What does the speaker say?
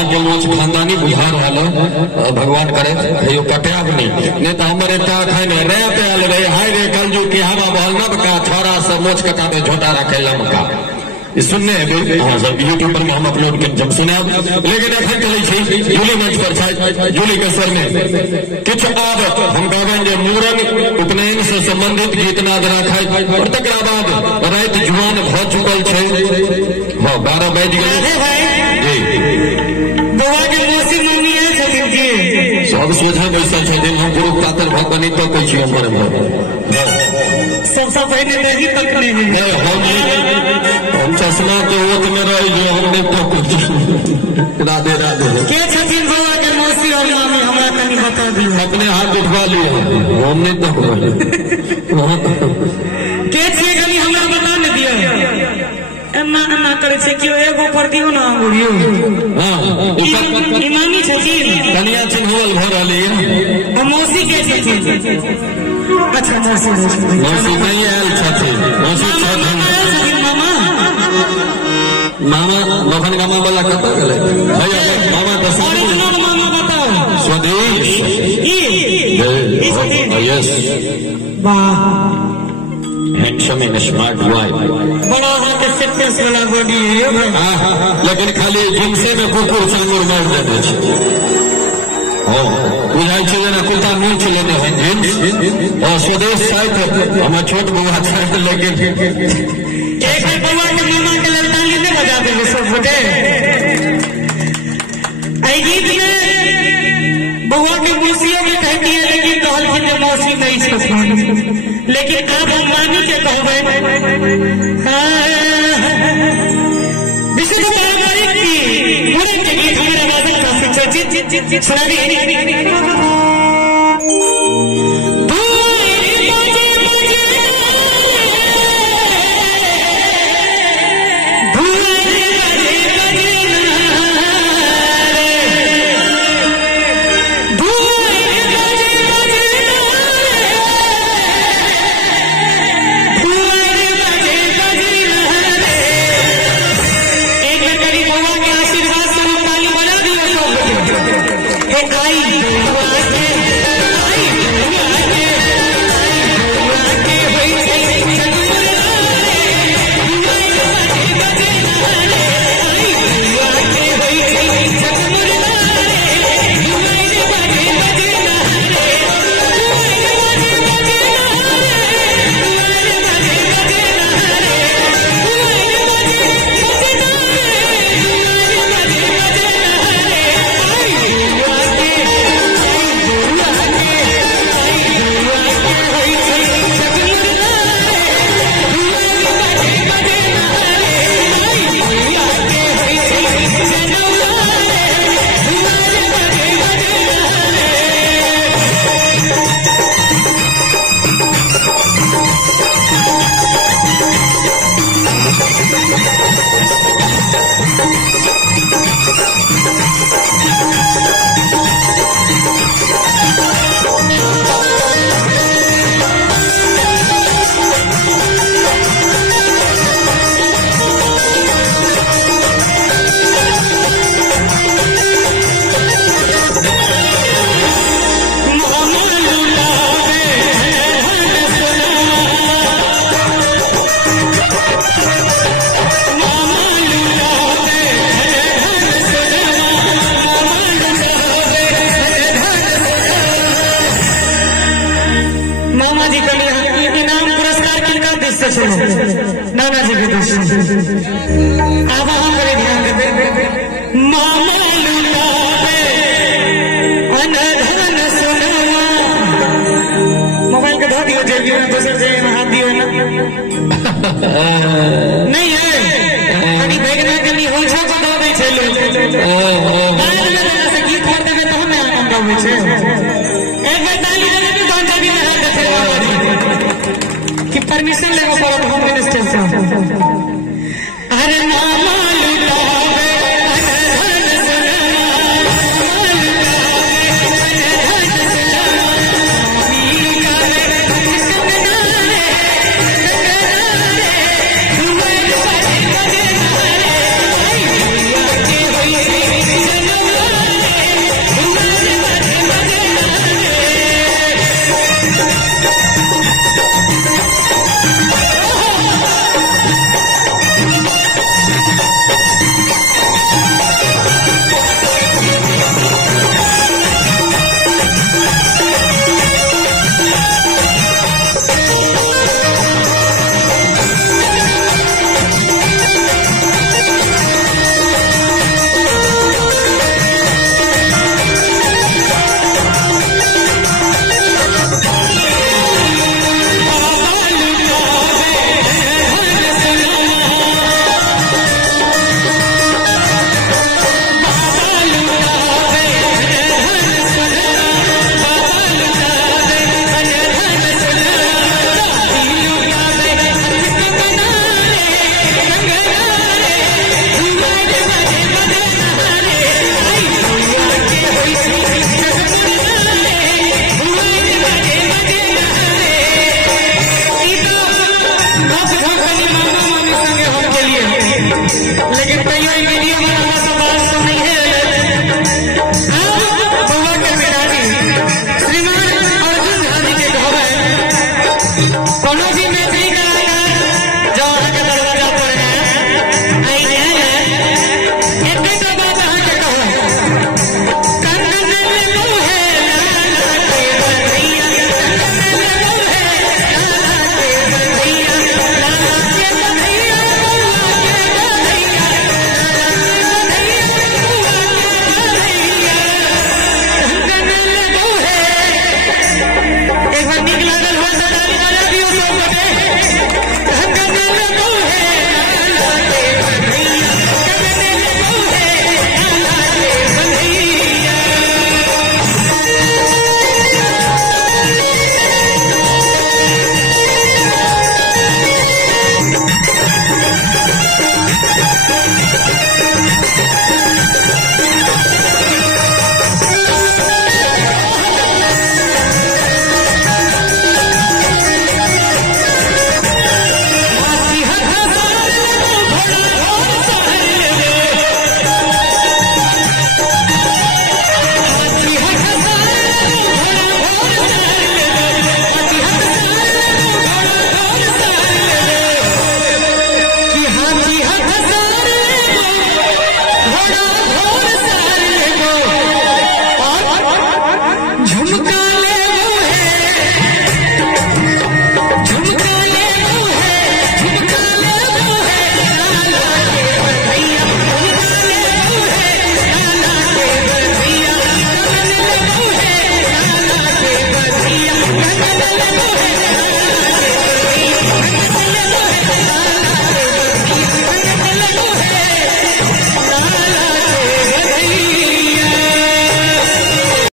अहाँ के मोच खानदानी बुझा रहा भगवान करे कहियो कटाब नहीं तो हमारे खाने रे पे आल रहे हाय रे कल जो कि हवा बहल न का छोरा से मोच कटाबे झोटा रखे लमका सुनने सब यूट्यूब पर हम अपलोड कर जब सुने लेकिन अखन चले जूली मंच पर जूली के स्वर में कुछ आब हम कहबे मूरन उपनयन से संबंधित गीत नाद रखाई और तकरा बाद रात जुआन भ चुकल है 12 बज गए सब सोझा बैसल है हम गुरु पातर भगवानी तो कोई छी हमर सबसे पहले नहीं तक नहीं हम चश्मा के ओत में रह जो हमने तो राधे राधे के छथिन बाबा के मौसी और मामी हमरा कनी बता दी अपने हाथ उठवा लिए हमने तो के छे कनी हमरा बता न दियो एना एना करे छे कियो एगो पर दियो ना अंगुरियो हां इमामी छथिन कनिया छिन होल भर रहले मौसी के छथिन अच्छा मौसी नहीं आयल छथिन मौसी छथिन मामा मखन गामा वाला कतऽ गेलै भैया मामा तो मामा बताओ स्वदेश यस वाह हैंडसम एंड स्मार्ट बॉय बड़ा हाथ फिटनेस वाला बॉडी है लेकिन खाली जिनसे में कुकुर चांगुर मार देते छे बुझाई छे ना कुलता मूछ लेने हैं और स्वदेश साइड हम छोट बुआ था लेकिन एक बुआ के मामा के लड़ताली ने बजा देंगे सब फटे आई गीत में बुआ की मौसियों में कहती है लेकिन कहल के मौसी नहीं छथिन लेकिन आप हम मामी के कहबे विशुद्ध पारंपरिक की पूरे के गीत हमारे आवाज काफी चर्चित सुना दी नाना जी के अब हम करे ध्यान देते मामा लुटावे अनधन सुनवा मोबाइल के धो दियो जेबी में दूसरे जगह में हाथ दियो ना नहीं है कभी बैगना के लिए हो छो को दो दे छे लोग बाद में से गीत कर देबे तो हम काम होवे छे एक बार ताली बजा के कौन जाबी में हाथ दे कि परमिशन लेगा पड़ा होम मिनिस्टर से